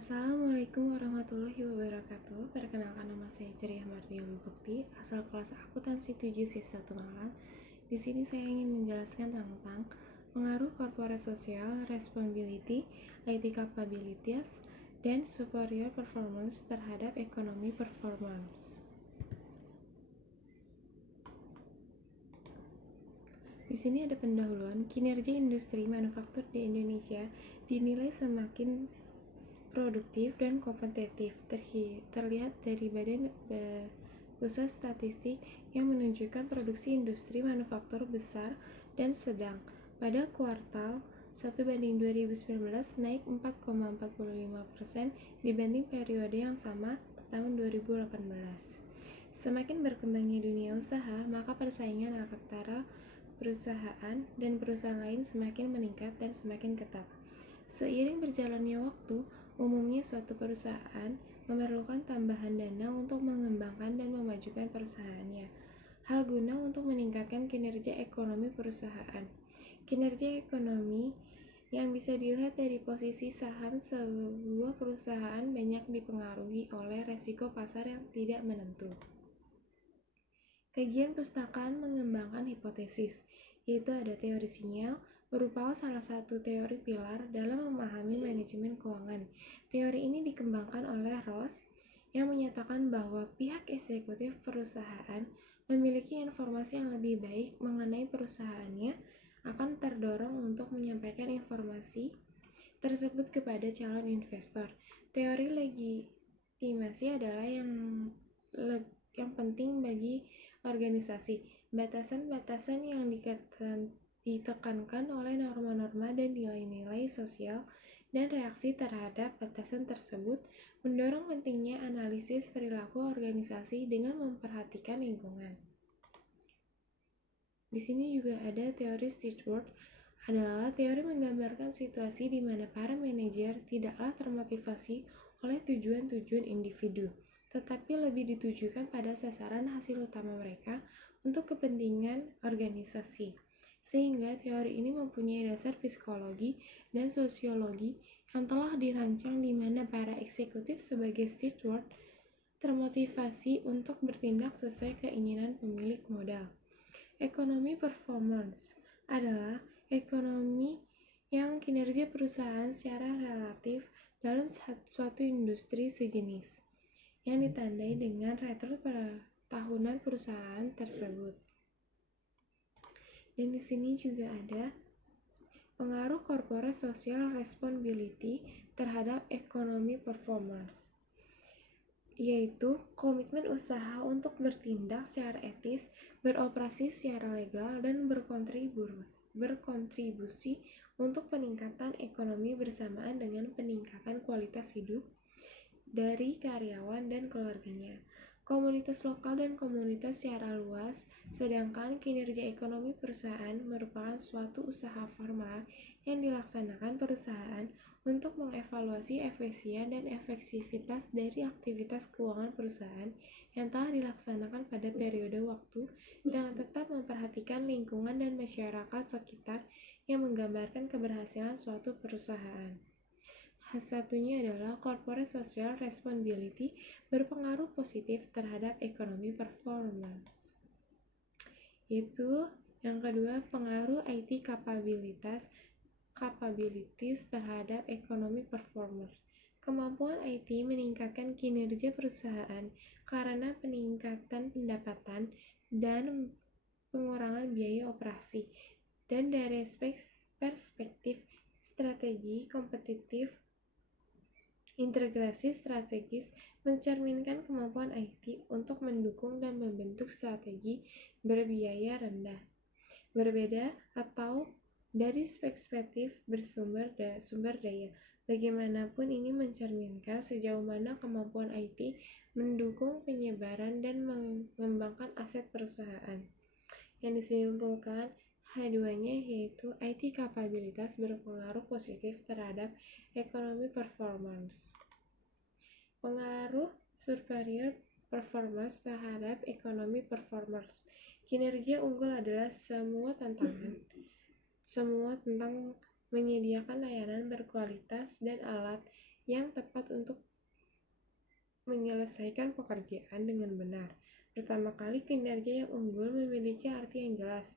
Assalamualaikum warahmatullahi wabarakatuh. Perkenalkan, nama saya Ceria Mardia Lubukti, asal kelas akuntansi 7 shift 1 Malang. Di sini saya ingin menjelaskan tentang pengaruh corporate social responsibility, IT capabilities, dan superior performance terhadap economy performance. Di sini ada pendahuluan. Kinerja industri manufaktur di Indonesia dinilai semakin produktif dan kompetitif, terlihat dari Badan Pusat Statistik yang menunjukkan produksi industri manufaktur besar dan sedang pada kuartal 1/2019 naik 4,45% dibanding periode yang sama tahun 2018. Semakin berkembangnya dunia usaha, maka persaingan antara perusahaan dan perusahaan lain semakin meningkat dan semakin ketat. Seiring berjalannya waktu, umumnya suatu perusahaan memerlukan tambahan dana untuk mengembangkan dan memajukan perusahaannya. Hal guna untuk meningkatkan kinerja ekonomi perusahaan. Kinerja ekonomi yang bisa dilihat dari posisi saham sebuah perusahaan banyak dipengaruhi oleh resiko pasar yang tidak menentu. Kajian perpustakaan mengembangkan hipotesis, yaitu ada teori sinyal, merupakan salah satu teori pilar dalam memahami manajemen keuangan. Teori ini dikembangkan oleh Ross, yang menyatakan bahwa pihak eksekutif perusahaan memiliki informasi yang lebih baik mengenai perusahaannya, akan terdorong untuk menyampaikan informasi tersebut kepada calon investor. Teori legitimasi adalah yang penting bagi organisasi. Batasan-batasan yang ditekankan oleh norma-norma dan nilai-nilai sosial dan reaksi terhadap batasan tersebut mendorong pentingnya analisis perilaku organisasi dengan memperhatikan lingkungan. Di sini juga ada teori Stewart, adalah teori menggambarkan situasi di mana para manajer tidaklah termotivasi oleh tujuan-tujuan individu, tetapi lebih ditujukan pada sasaran hasil utama mereka untuk kepentingan organisasi. Sehingga teori ini mempunyai dasar psikologi dan sosiologi yang telah dirancang di mana para eksekutif sebagai steward termotivasi untuk bertindak sesuai keinginan pemilik modal. Ekonomi performance adalah ekonomi yang kinerja perusahaan secara relatif dalam suatu industri sejenis, yang ditandai dengan return pada tahunan perusahaan tersebut. Dan di sini juga ada pengaruh corporate social responsibility terhadap ekonomi performance, yaitu komitmen usaha untuk bertindak secara etis, beroperasi secara legal, dan berkontribusi untuk peningkatan ekonomi bersamaan dengan peningkatan kualitas hidup dari karyawan dan keluarganya, komunitas lokal dan komunitas secara luas. Sedangkan kinerja ekonomi perusahaan merupakan suatu usaha formal yang dilaksanakan perusahaan untuk mengevaluasi efisien dan efektivitas dari aktivitas keuangan perusahaan yang telah dilaksanakan pada periode waktu dengan tetap memperhatikan lingkungan dan masyarakat sekitar yang menggambarkan keberhasilan suatu perusahaan. Satunya adalah corporate social responsibility berpengaruh positif terhadap ekonomi performance. Itu yang kedua, pengaruh IT capabilities terhadap ekonomi performance. Kemampuan IT meningkatkan kinerja perusahaan karena peningkatan pendapatan dan pengurangan biaya operasi. Dan dari perspektif strategi kompetitif, integrasi strategis mencerminkan kemampuan IT untuk mendukung dan membentuk strategi berbiaya rendah. Berbeda atau dari perspektif sumber daya, bagaimanapun ini mencerminkan sejauh mana kemampuan IT mendukung penyebaran dan mengembangkan aset perusahaan. Yang disimpulkan H2-nya yaitu IT kapabilitas berpengaruh positif terhadap ekonomi performance. Pengaruh superior performance terhadap ekonomi performance. Kinerja unggul adalah semua tentang menyediakan layanan berkualitas dan alat yang tepat untuk menyelesaikan pekerjaan dengan benar. Pertama kali, kinerja yang unggul memiliki arti yang jelas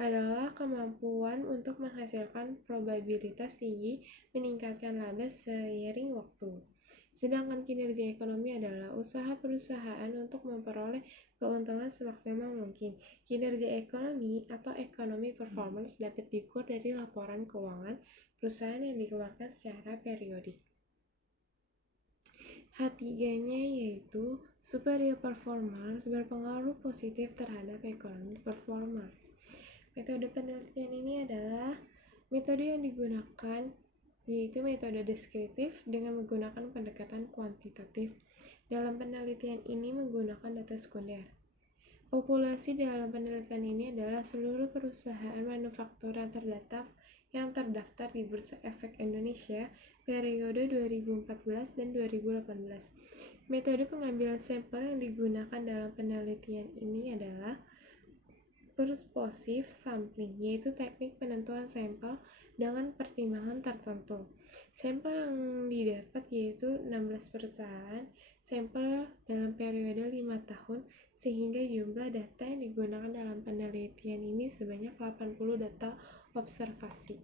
adalah kemampuan untuk menghasilkan probabilitas tinggi meningkatkan laba seiring waktu. Sedangkan kinerja ekonomi adalah usaha perusahaan untuk memperoleh keuntungan semaksimal mungkin. Kinerja ekonomi atau economic performance dapat diukur dari laporan keuangan perusahaan yang dikeluarkan secara periodik. H3-nya yaitu superior performance berpengaruh positif terhadap economic performance. Metode penelitian ini adalah metode yang digunakan yaitu metode deskriptif dengan menggunakan pendekatan kuantitatif. Dalam penelitian ini menggunakan data sekunder. Populasi dalam penelitian ini adalah seluruh perusahaan manufaktur yang terdaftar di Bursa Efek Indonesia periode 2014 dan 2018. Metode pengambilan sampel yang digunakan dalam penelitian ini adalah purposive sampling, yaitu teknik penentuan sampel dengan pertimbangan tertentu. Sampel yang didapat yaitu 16 perusahaan, sampel dalam periode 5 tahun, sehingga jumlah data yang digunakan dalam penelitian ini sebanyak 80 data observasi.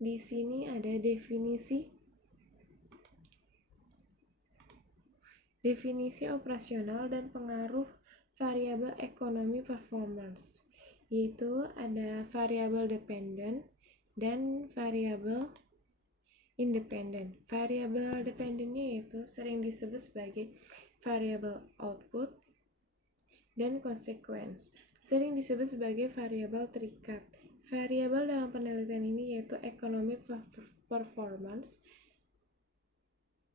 Di sini ada definisi operasional dan pengaruh variabel ekonomi performance, yaitu ada variabel dependent dan variabel independent. Variabel dependentnya yaitu sering disebut sebagai variabel output dan consequence, sering disebut sebagai variabel terikat. Variabel dalam penelitian ini yaitu economic performance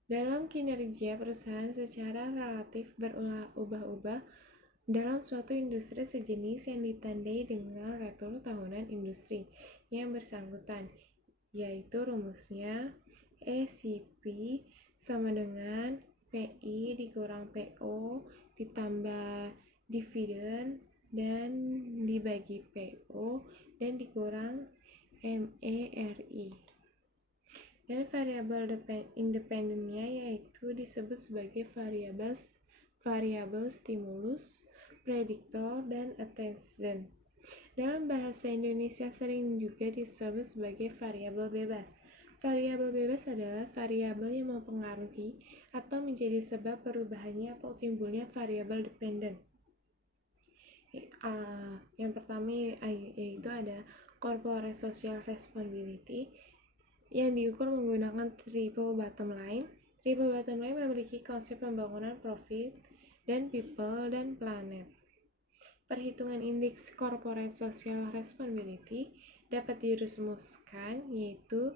dalam kinerja perusahaan secara relatif berubah-ubah dalam suatu industri sejenis yang ditandai dengan return tahunan industri yang bersangkutan, yaitu rumusnya ECP sama dengan PI dikurang PO ditambah dividen dan dibagi PO dan dikurang MERI. Dan variabel independennya yaitu disebut sebagai variabel stimulus, prediktor, dan attention. Dalam bahasa Indonesia sering juga disebut sebagai variabel bebas. Variabel bebas adalah variabel yang mempengaruhi atau menjadi sebab perubahannya atau timbulnya variabel dependent. Yang pertama yaitu ada corporate social responsibility yang diukur menggunakan triple bottom line. Triple bottom line memiliki konsep pembangunan profit dan people dan planet. Perhitungan indeks corporate social responsibility dapat dirumuskan yaitu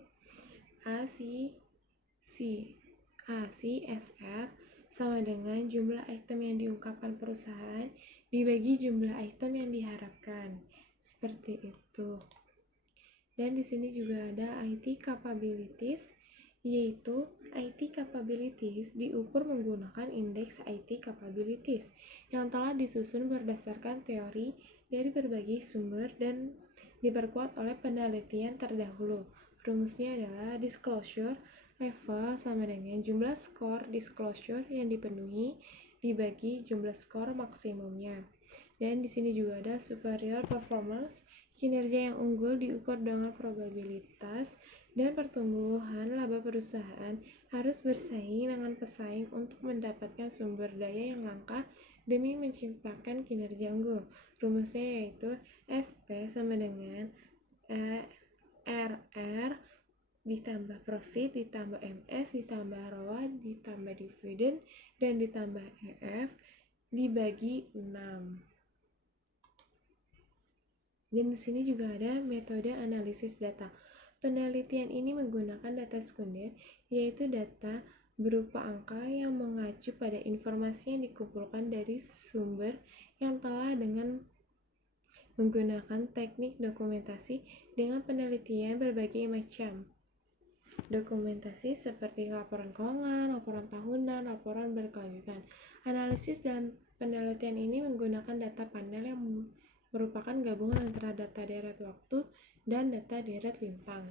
ACSR sama dengan jumlah item yang diungkapkan perusahaan dibagi jumlah item yang diharapkan. Seperti itu. Dan di sini juga ada IT capabilities, yaitu IT capabilities diukur menggunakan indeks IT capabilities yang telah disusun berdasarkan teori dari berbagai sumber dan diperkuat oleh penelitian terdahulu. Rumusnya adalah disclosure level sama dengan jumlah skor disclosure yang dipenuhi dibagi jumlah skor maksimumnya. Dan di sini juga ada superior performance, kinerja yang unggul diukur dengan probabilitas dan pertumbuhan laba perusahaan harus bersaing dengan pesaing untuk mendapatkan sumber daya yang langka demi menciptakan kinerja unggul. Rumusnya yaitu SP sama dengan RR ditambah profit ditambah MS ditambah ROA ditambah dividen dan ditambah EF dibagi 6. Dan di sini juga ada metode analisis data. Penelitian ini menggunakan data sekunder, yaitu data berupa angka yang mengacu pada informasi yang dikumpulkan dari sumber yang telah dengan menggunakan teknik dokumentasi dengan penelitian berbagai macam. Dokumentasi seperti laporan keuangan, laporan tahunan, laporan berkelanjutan. Analisis dan penelitian ini menggunakan data panel yang merupakan gabungan antara data deret waktu dan data deret lintang.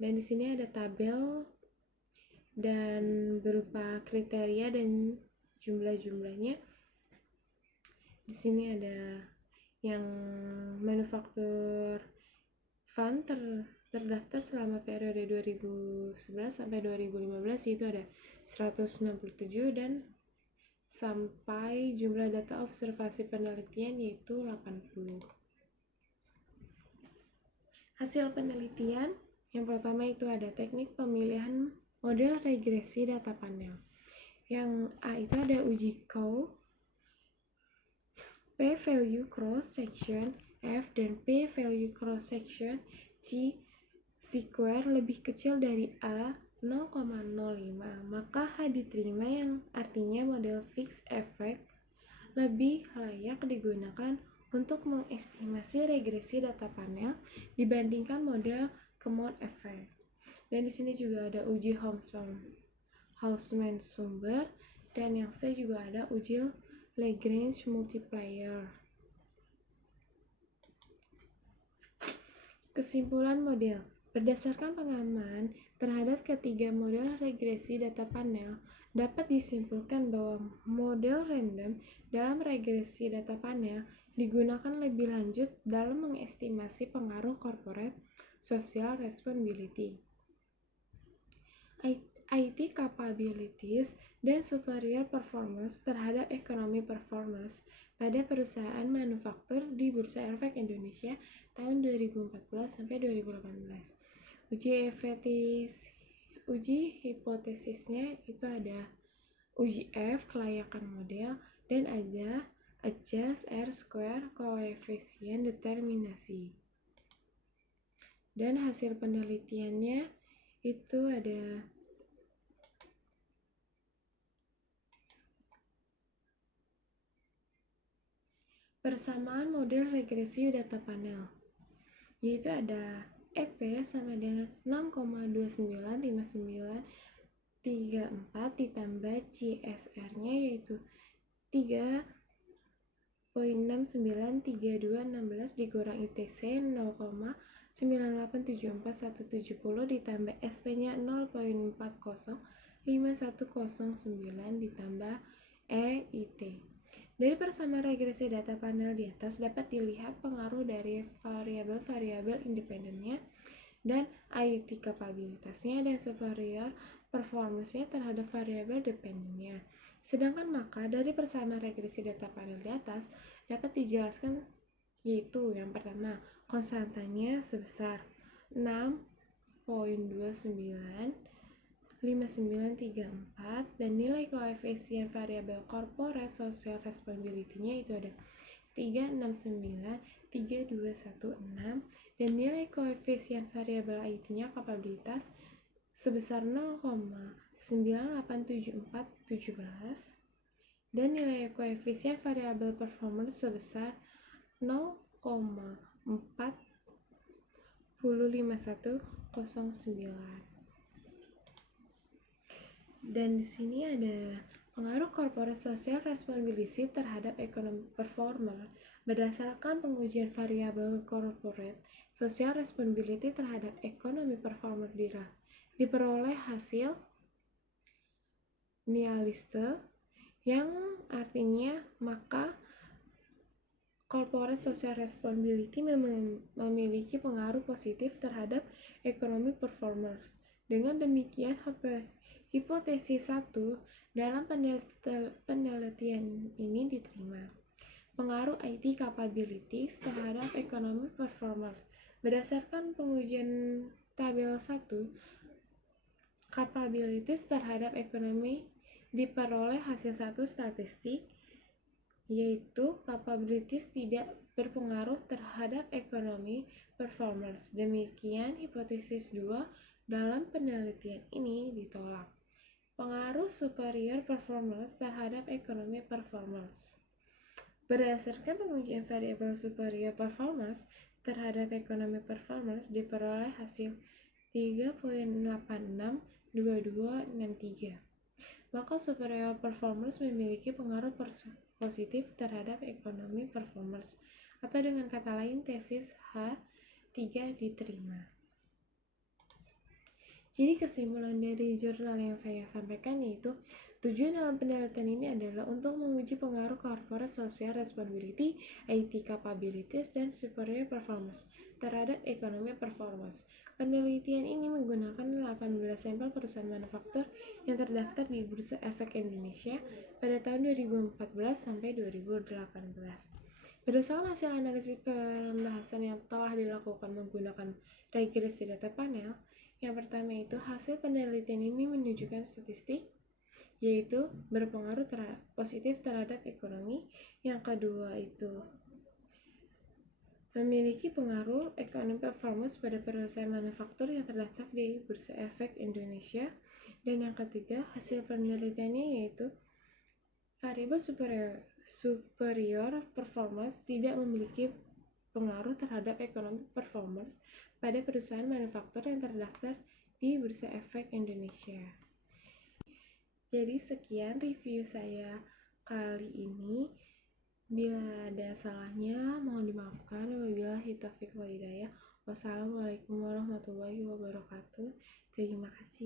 Dan di sini ada tabel dan berupa kriteria dan jumlah-jumlahnya. Di sini ada yang manufaktur fund terdaftar selama periode 2011 sampai 2015 yaitu ada 167 dan sampai jumlah data observasi penelitian yaitu 80. Hasil penelitian yang pertama itu ada teknik pemilihan model regresi data panel. Yang A itu ada uji Coe, P-value cross section F dan P-value cross section C square lebih kecil dari A 0,05, maka H diterima, yang artinya model fixed effect lebih layak digunakan untuk mengestimasi regresi data panel dibandingkan model Common effect. Dan di sini juga ada uji Hausmann-Sumber dan yang C juga ada uji Lagrange multiplier. Kesimpulan model. Berdasarkan pengaman terhadap ketiga model regresi data panel, dapat disimpulkan bahwa model random dalam regresi data panel digunakan lebih lanjut dalam mengestimasi pengaruh corporate social responsibility, IT capabilities, dan superior performance terhadap economy performance pada perusahaan manufaktur di Bursa Efek Indonesia tahun 2014 sampai 2018. Uji hipotesisnya itu ada uji F kelayakan model dan ada adjust R-square koefisien determinasi. Dan hasil penelitiannya itu ada persamaan model regresi data panel, yaitu ada EP sama dengan 6,295934 ditambah CSR-nya yaitu 3,693216 dikurang ITC 0,9874170 ditambah SP-nya 0,405109 ditambah EIT. Dari persamaan regresi data panel di atas dapat dilihat pengaruh dari variabel-variabel independennya dan IT kapabilitasnya dan superior performance-nya terhadap variabel dependennya. Sedangkan maka dari persamaan regresi data panel di atas dapat dijelaskan yaitu yang pertama, konstantanya sebesar 6,295934 dan nilai koefisien variabel corporate social responsibility-nya itu ada 3693216 dan nilai koefisien variabel IT-nya kapabilitas sebesar 0,987417 dan nilai koefisien variabel performance sebesar 0,405109. Dan di sini ada pengaruh corporate social responsibility terhadap economic performer berdasarkan pengujian variabel corporate social responsibility terhadap economic performer diperoleh hasil Nielsen, yang artinya maka corporate social responsibility memiliki pengaruh positif terhadap economic performance. Dengan demikian, hipotesis 1 dalam penelitian ini diterima. Pengaruh IT capabilities terhadap economic performance. Berdasarkan pengujian tabel 1, capabilities terhadap ekonomi diperoleh hasil satu statistik, yaitu capabilities tidak berpengaruh terhadap ekonomi performance. Demikian hipotesis 2 dalam penelitian ini ditolak. Pengaruh superior performance terhadap ekonomi performance. Berdasarkan pengujian variabel superior performance terhadap ekonomi performance diperoleh hasil 3,862263. Maka superior performance memiliki pengaruh positif terhadap ekonomi performance, atau dengan kata lain tesis H3 diterima. Jadi kesimpulan dari jurnal yang saya sampaikan yaitu tujuan dalam penelitian ini adalah untuk menguji pengaruh corporate social responsibility, IT capabilities, dan superior performance terhadap ekonomi performance. Penelitian ini menggunakan 18 sampel perusahaan manufaktur yang terdaftar di Bursa Efek Indonesia pada tahun 2014 sampai 2018. Berdasarkan hasil analisis pembahasan yang telah dilakukan menggunakan regresi data panel, yang pertama itu hasil penelitian ini menunjukkan statistik yaitu berpengaruh positif terhadap ekonomi. Yang kedua itu memiliki pengaruh ekonomi performance pada perusahaan manufaktur yang terdaftar di Bursa Efek Indonesia. Dan yang ketiga hasil penelitiannya yaitu variabel superior performance tidak memiliki pengaruh terhadap ekonomi performance pada perusahaan manufaktur yang terdaftar di Bursa Efek Indonesia. Jadi sekian review saya kali ini. Bila ada salahnya mohon dimaafkan. Wabillahi taufiq wal hidayah. Wassalamualaikum warahmatullahi wabarakatuh. Terima kasih.